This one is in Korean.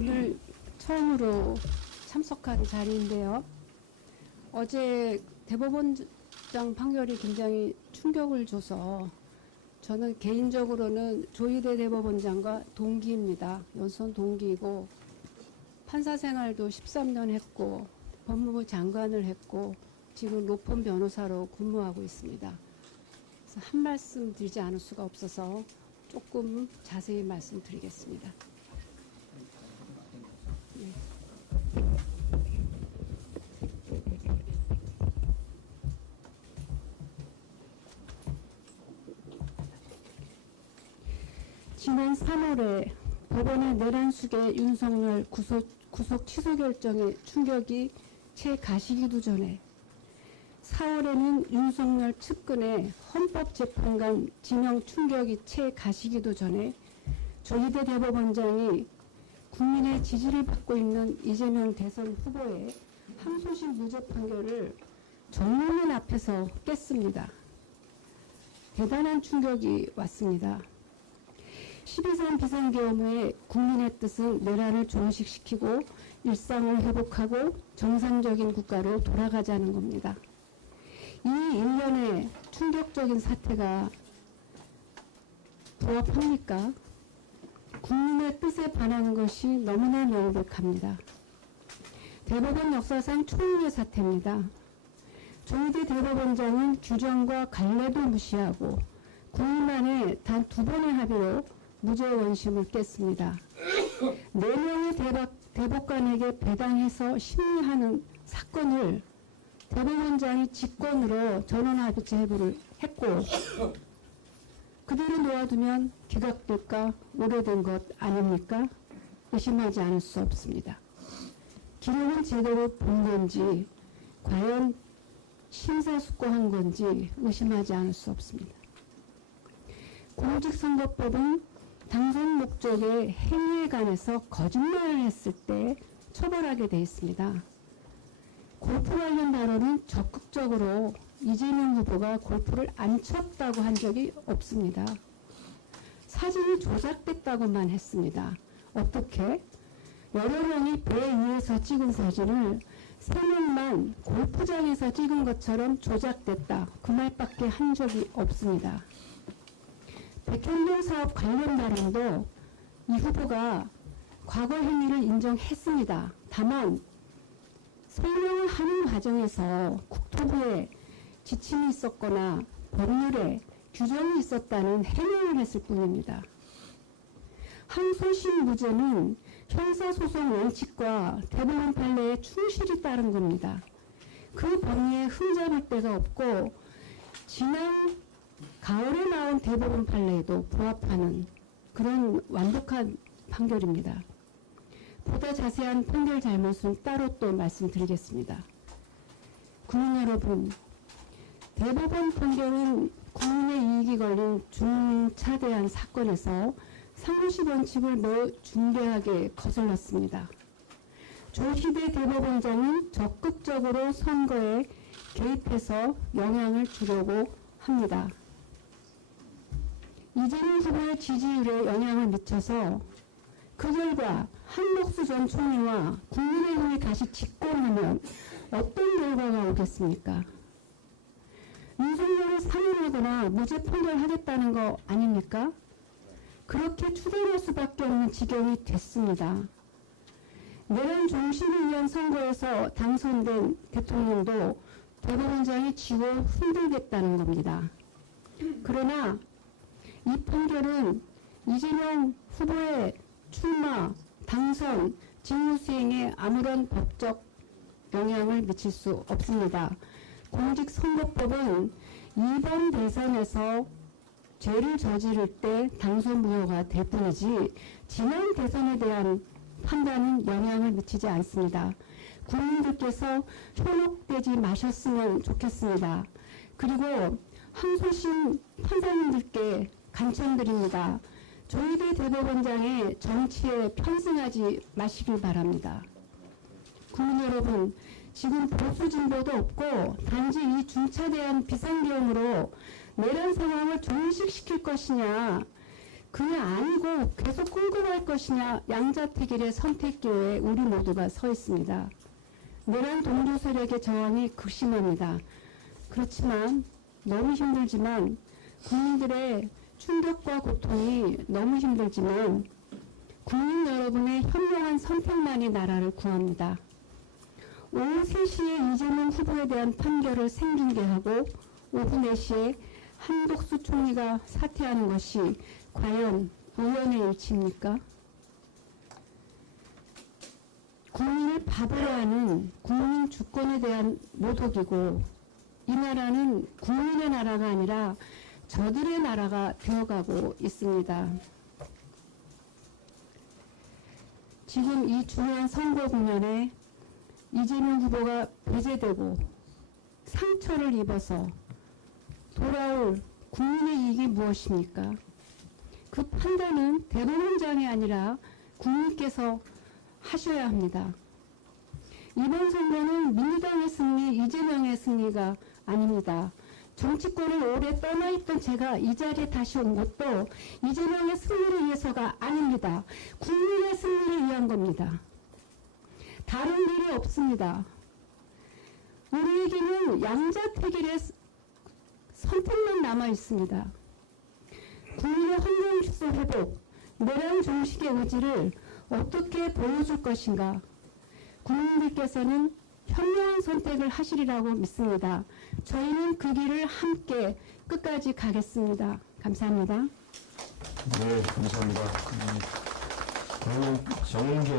오늘 처음으로 참석한 자리인데요. 어제 대법원장 판결이 굉장히 충격을 줘서 저는 개인적으로는 조희대 대법원장과 동기입니다. 연손 동기이고 판사 생활도 13년 했고 법무부 장관을 했고 지금 로펌 변호사로 근무하고 있습니다. 그래서 한 말씀 드리지 않을 수가 없어서 조금 자세히 말씀드리겠습니다. 네. 지난 3월에 법원의 내란숙의 윤석열 구속 취소 결정에 충격이 채 가시기도 전에 4월에는 윤석열 측근의 헌법재판관 지명 충격이 채 가시기도 전에 조희대 대법원장이 국민의 지지를 받고 있는 이재명 대선 후보의 항소심 무죄 판결을 정의민 앞에서 깼습니다. 대단한 충격이 왔습니다. 12.3 비상계엄의 국민의 뜻은 내란을 종식시키고 일상을 회복하고 정상적인 국가로 돌아가자는 겁니다. 이 일련의 충격적인 사태가 부합합니까? 국민의 뜻에 반하는 것이 너무나 명백합니다. 대법원 역사상 초유의 사태입니다. 조희대 대법원장은 규정과 관례도 무시하고 9일 만에 단 2번의 합의로 무죄 원심을 깼습니다. 4명의 대법관에게 배당해서 심리하는 사건을 대법원장이 직권으로 전원합의체 해부를 했고 그대로 놓아두면 기각될까 오래된 것 아닙니까? 의심하지 않을 수 없습니다. 기록은 제대로 본 건지 과연 심사숙고한 건지 의심하지 않을 수 없습니다. 공직선거법은 당선 목적의 행위에 관해서 거짓말을 했을 때 처벌하게 되어 있습니다. 골프 관련 발언은 적극적으로 이재명 후보가 골프를 안 쳤다고 한 적이 없습니다. 사진이 조작됐다고만 했습니다. 어떻게? 여러 명이 배 위에서 찍은 사진을 3명만 골프장에서 찍은 것처럼 조작됐다. 그 말밖에 한 적이 없습니다. 백현동 사업 관련 발언도 이 후보가 과거 행위를 인정했습니다. 다만 설명을 하는 과정에서 국토부에 지침이 있었거나 법률에 규정이 있었다는 해명을 했을 뿐입니다. 항소심 무죄는 형사소송 원칙과 대법원 판례에 충실히 따른 겁니다. 그 법리에 흠잡을 데가 없고 지난 가을에 나온 대법원 판례에도 부합하는 그런 완벽한 판결입니다. 보다 자세한 판결 잘못은 따로 또 말씀드리겠습니다. 국민 여러분, 대법원 판결은 국민의 이익이 걸린 중차대한 사건에서 상시 원칙을 매우 중대하게 거슬렀습니다. 조희대 대법원장은 적극적으로 선거에 개입해서 영향을 주려고 합니다. 이재명 후보의 지지율에 영향을 미쳐서 그 결과 한덕수 전 총리와 국민의힘이 다시 집권하면 어떤 결과가 오겠습니까? 윤석열을 사면하거나 무죄 판결하겠다는 거 아닙니까? 그렇게 추정할 수밖에 없는 지경이 됐습니다. 내란 종식을 위한 선거에서 당선된 대통령도 대법원장이 지고 흔들겠다는 겁니다. 그러나 이 판결은 이재명 후보의 출마, 당선, 직무수행에 아무런 법적 영향을 미칠 수 없습니다. 공직선거법은 이번 대선에서 죄를 저지를 때 당선 무효가 될 뿐이지 지난 대선에 대한 판단은 영향을 미치지 않습니다. 국민들께서 현혹되지 마셨으면 좋겠습니다. 그리고 항소심 판사님들께 간청드립니다. 조희대 대법원장의 정치에 편승하지 마시길 바랍니다. 국민 여러분, 지금 보수 진보도 없고 단지 이 중차대한 비상계엄으로 내란 상황을 종식시킬 것이냐, 그게 아니고 계속 끌고 갈 것이냐 양자택일의 선택기에 우리 모두가 서 있습니다. 내란 동조 세력의 저항이 극심합니다. 그렇지만 너무 힘들지만 국민들의 충격과 고통이 너무 힘들지만 국민 여러분의 현명한 선택만이 나라를 구합니다. 오후 3시에 이재명 후보에 대한 판결을 생중계 하고 오후 4시에 한독수 총리가 사퇴하는 것이 과연 우연의 일치입니까? 국민을 바보로 하는 국민 주권에 대한 모독이고 이 나라는 국민의 나라가 아니라 저들의 나라가 되어가고 있습니다. 지금 이 중요한 선거 국면에 이재명 후보가 배제되고 상처를 입어서 돌아올 국민의 이익이 무엇입니까? 그 판단은 대법원장이 아니라 국민께서 하셔야 합니다. 이번 선거는 민주당의 승리, 이재명의 승리가 아닙니다. 정치권을 오래 떠나있던 제가 이 자리에 다시 온 것도 이재명의 승리를 위해서가 아닙니다. 국민의 승리를 위한 겁니다. 다른 일이 없습니다. 우리에게는 양자택일의 선택만 남아 있습니다. 국민의 헌정질서 회복, 내란 종식의 의지를 어떻게 보여줄 것인가? 국민들께서는 현명한 선택을 하시리라고 믿습니다. 저희는 그 길을 함께 끝까지 가겠습니다. 감사합니다. 네, 감사합니다. 정은경